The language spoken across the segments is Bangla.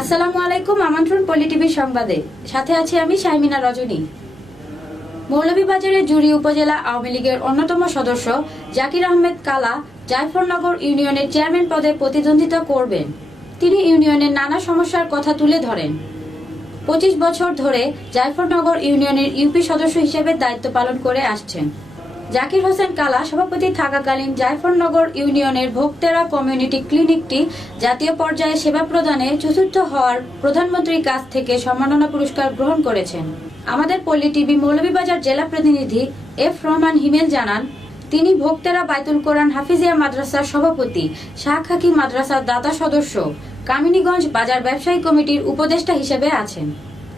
আসসালামু আলাইকুম, আমন্ত্রণ পলি টিভির সংবাদে। সাথে আছি আমি শারমিনা রজনী। মৌলভীবাজারের জুড়ি উপজেলা আওয়ামী লীগের অন্যতম সদস্য জাকির আহমেদ কালা জায়ফরনগর ইউনিয়নের চেয়ারম্যান পদে প্রতিদ্বন্দ্বিতা করবেন। তিনি ইউনিয়নের নানা সমস্যার কথা তুলে ধরেন। পঁচিশ বছর ধরে জায়ফরনগর ইউনিয়নের ইউপি সদস্য হিসেবে দায়িত্ব পালন করে আসছেন। জাকির হোসেন কালা সভাপতি থাকাকালীন জায়ফরনগর ইউনিয়নের ভোক্তেরা কমিউনিটি ক্লিনিকটি জাতীয় পর্যায়ে সেবা প্রদানে চতুর্থ হওয়ার প্রধানমন্ত্রীর কাছ থেকে সম্মাননা পুরস্কার গ্রহণ করেছেন। আমাদের পল্লী টিভি মৌলভীবাজার জেলা প্রতিনিধি এফ রহমান হিমেল জানান, তিনি ভোক্তেরা বাইতুল কোরআন হাফিজিয়া মাদ্রাসার সভাপতি, শাহ খাকি মাদ্রাসার দাতা সদস্য, কামিনীগঞ্জ বাজার ব্যবসায়ী কমিটির উপদেষ্টা হিসেবে আছেন।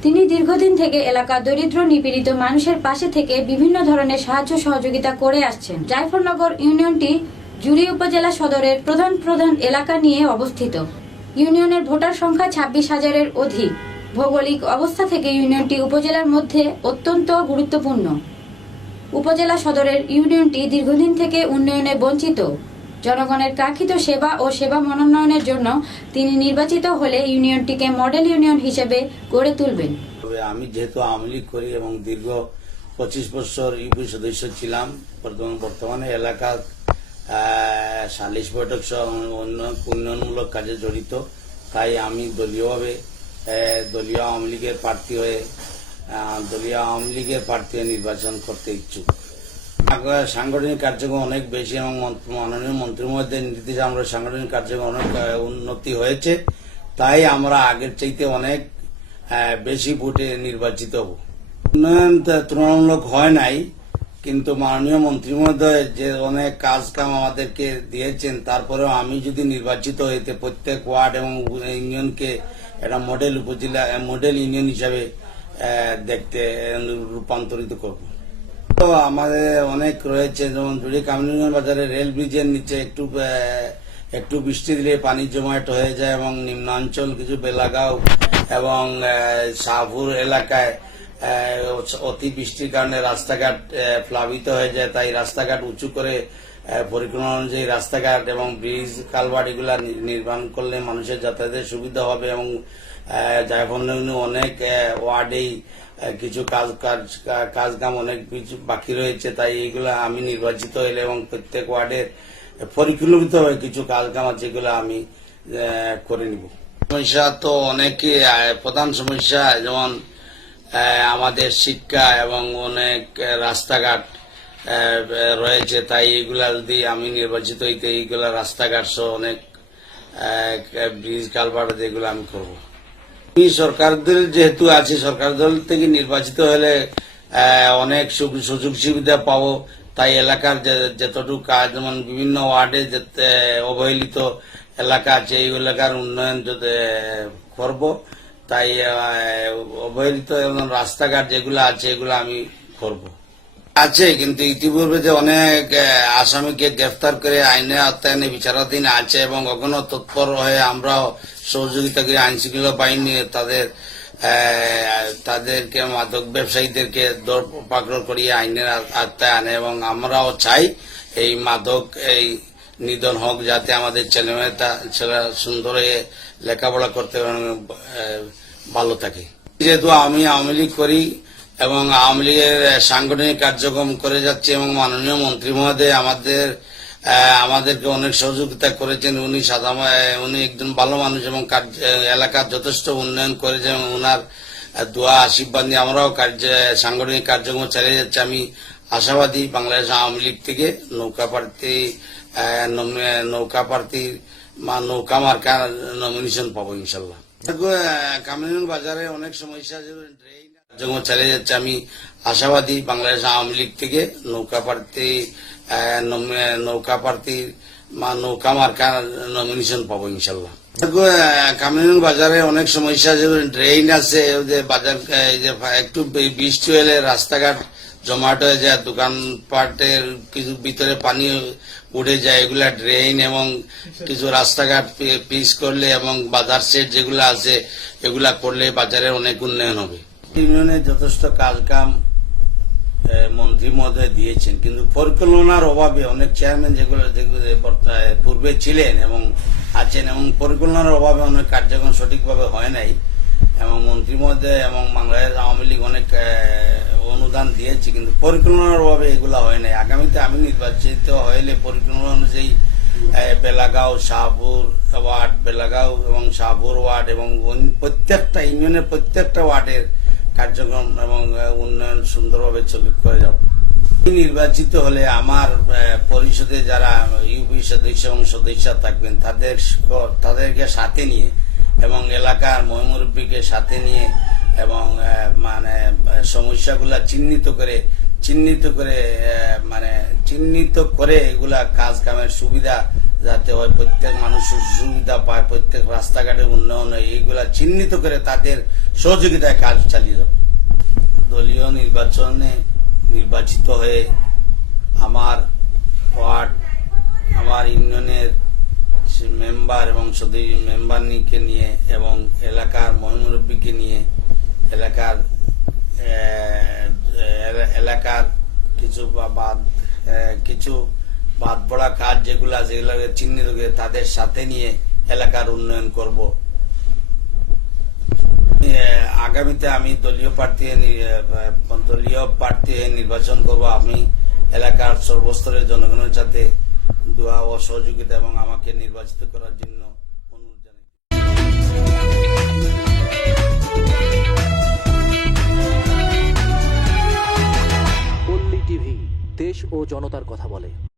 তিনি দীর্ঘদিন থেকে এলাকা দরিদ্র, নিপীড়িত মানুষের পাশে থেকে বিভিন্ন ধরনের সাহায্য সহযোগিতা করে আসছেন। জায়ফরনগর ইউনিয়নটি জুড়ি উপজেলা সদরের প্রধান প্রধান এলাকা নিয়ে অবস্থিত। ইউনিয়নের ভোটার সংখ্যা ছাব্বিশ হাজারের অধিক। ভৌগোলিক অবস্থা থেকে ইউনিয়নটি উপজেলার মধ্যে অত্যন্ত গুরুত্বপূর্ণ। উপজেলা সদরের ইউনিয়নটি দীর্ঘদিন থেকে উন্নয়নে বঞ্চিত। জনগণের কাঙ্ক্ষিত সেবা ও সেবা মনোনয়নের জন্য তিনি নির্বাচিত হলে ইউনিয়নটিকে মডেল ইউনিয়ন হিসেবে গড়ে তুলবেন। আমি যেহেতু আওয়ামী লীগ করি এবং দীর্ঘ পঁচিশ বছর ইউপি সদস্য ছিলাম বর্তমান- আহ, সালিশ বৈঠক সহ উন্নয়ন উন্নয়নমূলক কাজে জড়িত। তাই আমি দলীয়ভাবে দলীয় আওয়ামী লীগের প্রার্থী হয়ে দলীয় আওয়ামী লীগের প্রার্থী নির্বাচন করতে ইচ্ছুক। সাংগঠনিক কার্যক্রম অনেক বেশি এবং মাননীয় মন্ত্রীর মধ্যে নির্দেশে আমরা সাংগঠনিক কার্যক্রম অনেক উন্নতি হয়েছে। তাই আমরা আগের চাইতে অনেক বেশি ভোটে নির্বাচিত হব। উন্নয়ন তুলনামূলক হয় নাই, কিন্তু মাননীয় মন্ত্রী মহোদয় যে অনেক কাজ কাম আমাদেরকে দিয়েছেন, তারপরেও আমি যদি নির্বাচিত হইতে প্রত্যেক ওয়ার্ড এবং ইউনিয়নকে একটা মডেল উপজেলা মডেল ইউনিয়ন হিসাবে দেখতে, রূপান্তরিত করব। আমাদের অনেক রয়েছে যেমন জুড়ি কামিনীগঞ্জ বাজারে রেল ব্রিজের নিচে একটু একটু বৃষ্টি দিলে পানি জমাট হয়ে যায় এবং নিম্নাঞ্চল কিছু বেলাগাঁও এবং শাহপুর এলাকায় আহ, অতি বৃষ্টির কারণে রাস্তাঘাট প্লাবিত হয়ে যায়। তাই রাস্তাঘাট উঁচু করে পরিক্রমা অনুযায়ী রাস্তাঘাট এবং ব্রিজ কালভার্ট এগুলা নির্মাণ করলে মানুষের যাতায়াতের সুবিধা হবে এবং জায়ফল অনেক ওয়ার্ডেই কিছু কাজ কাজ কাজ কাম অনেক কিছু বাকি রয়েছে, তাই এইগুলা আমি নির্বাচিত হইলে এবং প্রত্যেক ওয়ার্ডের পরিকল্পিত হয়ে কিছু কাজ কাম আছে যেগুলো আমি করে নিব। সমস্যা তো অনেকই প্রধান সমস্যা, যেমন আমাদের শিক্ষা এবং অনেক রাস্তাঘাট রয়েছে, তাই এগুলা যদি আমি নির্বাচিত হইতে, এইগুলা রাস্তাঘাট সহ অনেক ব্রিজ, কালভার্ট যেগুলো আমি করব। সরকার দল যেহেতু আছে, সরকার দল থেকে নির্বাচিত হলে অনেক সুযোগ সুবিধা পাবো। তাই এলাকার যতটুকু কাজ, যেমন বিভিন্ন ওয়ার্ডে যেতে অবহেলিত এলাকা আছে, এই এলাকার উন্নয়ন যাতে করব। তাই অবহেলিত এবং রাস্তাঘাট যেগুলো আছে, এগুলো আমি করব। আছে, কিন্তু ইতিপূর্বে যে অনেক আসামিকে গ্রেফতার করে আইনে আত্মায়নে বিচারাধীন আছে এবং এখনও তৎপর হয়ে আমরাও সহযোগিতা করে আইন শৃঙ্খলা বাহিনী তাদের তাদেরকে মাদক ব্যবসায়ীদেরকে দর পাকড় করিয়ে আইনের আত্মায় আনে এবং আমরাও চাই এই মাদক, এই নিধন হোক যাতে আমাদের ছেলেমেয়েরা ছেলেরা সুন্দর হয়ে লেখাপড়া করতে ভালো থাকে। যেহেতু আমি আওয়ামী লীগ করি এবং আওয়ামী লীগের সাংগঠনিক কার্যক্রম করে যাচ্ছে এবং মাননীয় মন্ত্রী মহোদয় আমাদের আমাদেরকে অনেক সহযোগিতা করেছেন। উনি সাদা উনি একজন ভালো মানুষ এবং এলাকার যথেষ্ট উন্নয়ন করেছেন ওনার দোয়া, আশীর্বাদ নিয়ে আমরাও কার্য সাংগঠনিক কার্যক্রম চালিয়ে যাচ্ছি। আমি আশাবাদী বাংলাদেশ আওয়ামী লীগ থেকে নৌকা প্রার্থী নৌকা প্রার্থী বা নৌকা মার্কা নমিনেশন পাবো ইনশাল্লাহ। কামিনুল বাজারে অনেক সমস্যা কার্যক্রম চালিয়ে যাচ্ছে। আমি আশাবাদী বাংলাদেশ আওয়ামী লীগ থেকে নৌকা প্রার্থী নৌকা প্রার্থী বা নৌকা মার্কা নমিনেশন পাবো ইনশাল্লাহ। কামিনুল বাজারে অনেক সমস্যা আছে ড্রেন আছে যে বাজার যে একটু বৃষ্টি হলে রাস্তাঘাট জমাট হয়ে যায়, দোকানপাটের কিছু ভিতরে পানি উঠে যায়, এগুলা ড্রেন এবং কিছু রাস্তাঘাট পিস করলে এবং বাজার সেট যেগুলো আছে, এগুলা করলে বাজারে অনেক উন্নয়ন হবে। ইউনিয়নের যথেষ্ট কাজ কাম মন্ত্রী মহোদয় দিয়েছেন। কিন্তু পরিকল্পনার অভাবে অনেক চেয়ারম্যান যেগুলো পূর্বে ছিলেন এবং আছেন এবং পরিকল্পনার অভাবে অনেক কার্যক্রম সঠিকভাবে হয় নাই এবং মন্ত্রী মহোদয় এবং বাংলাদেশ আওয়ামী লীগ অনেক অনুদান দিয়েছে, কিন্তু পরিকল্পনার অভাবে এগুলো হয় নাই। আগামীতে আমি নির্বাচিত হইলে পরিকল্পনা অনুযায়ী বেলাগাঁও, শাহপুর ওয়ার্ড, বেলাগাঁও এবং শাহপুর ওয়ার্ড এবং প্রত্যেকটা ইউনিয়নের প্রত্যেকটা ওয়ার্ডের কার্যক্রম এবং উন্নয়ন সুন্দরভাবে চলে, করে যাব। নির্বাচিত হলে আমার পরিষদে যারা ইউপি সদস্য এবং সদস্য থাকবেন, তাদের তাদেরকে সাথে নিয়ে এবং এলাকার মহিমুরব্বীকে সাথে নিয়ে এবং মানে সমস্যাগুলা চিহ্নিত করে চিহ্নিত করে মানে চিহ্নিত করে এগুলা কাজ কামের সুবিধা যাতে হয় প্রত্যেক মানুষের সুবিধা পায়, প্রত্যেক রাস্তাঘাটের উন্নয়ন হয়, এইগুলা চিহ্নিত করে তাদের সহযোগিতায় কাজ চালিয়ে যাব। দলীয় নির্বাচনে নির্বাচিত হয়ে আমার ওয়ার্ড, আমার ইউনিয়নের মেম্বার এবং সদস্য মেম্বারকে নিয়ে এবং এলাকার মহিমুরব্বীকে নিয়ে এলাকার এলাকার কিছু বা- কিছু বাদ পড়া কাজ যেগুলো আছে যেগুলোকে চিহ্নিত করে তাদের সাথে নিয়ে এলাকার উন্নয়ন করব। আগামীতে আমি দলীয় প্রার্থী দলীয় প্রার্থী নির্বাচন করব। আমি এলাকার সর্বস্তরের জনগণের সাথে দোয়া ও সহযোগিতা এবং আমাকে নির্বাচিত করার জন্য টিভি, দেশ ও জনতার কথা বলে।